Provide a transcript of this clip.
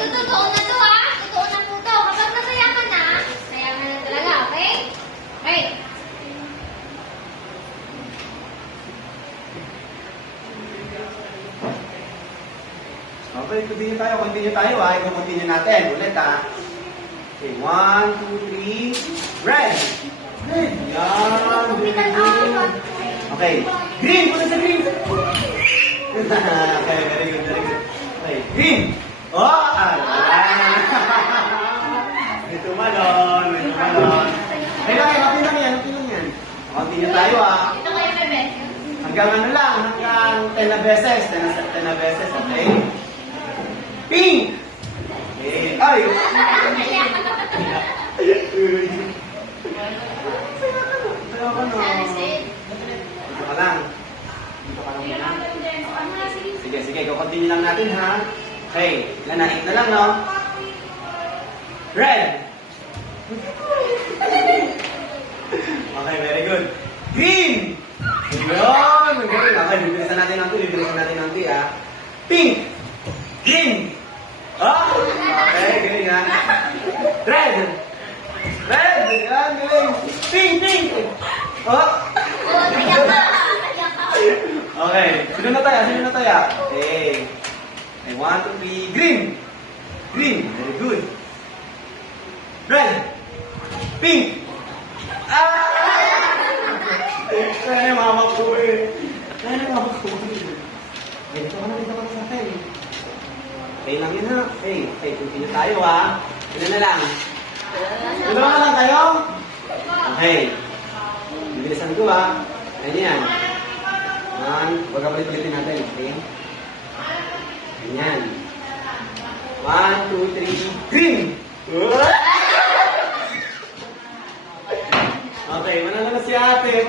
ito totoo na to ha. Totoo na po to. Kapag masaya ka na, saya ka na talaga, okay? Okay. Okay, continue tayo ha. I-continue natin. Ulit ha. Okay, 1, 2, 3. Red! Red! Yan! Green! Okay, green! Punta sa green! Okay, very good, very good. Okay, green! Oh! May tumalon, may tumalon. Okay lang yan. Continue tayo ha. Ito kayo, bebe. Hanggang ano lang, hanggang 10 na beses. 10 na beses, okay? Pink! Okay. Ay! Sayo ka no. Dito ka lang. Dito ka lang muna. Sige, continue lang natin ha. Okay, ilan na? 8 na lang, no? Red! Okay, very good. Green! Yun! Magaling. Okay, bibilisan natin ang ti, ha? Pink! Green! Oh! Okay, galing, ha? Red! Red! Yan, galing! Pink! Oh! Okay, sino na tayo? Okay. Okay, 1, 2, 3. Green! Very good. Red! Pink! Kaya na mama ko eh. Dito ka na sa akin. Okay lang yun ha. Okay, continue tayo ha. Ilan na lang? Dalawa na lang kayo? Okay. Bilisan ko ha. Ayan yan. Huwag ka palit-palitin natin. Okay? Ganyan. 1, 2, 3. Green! Okay, manalo na si ate.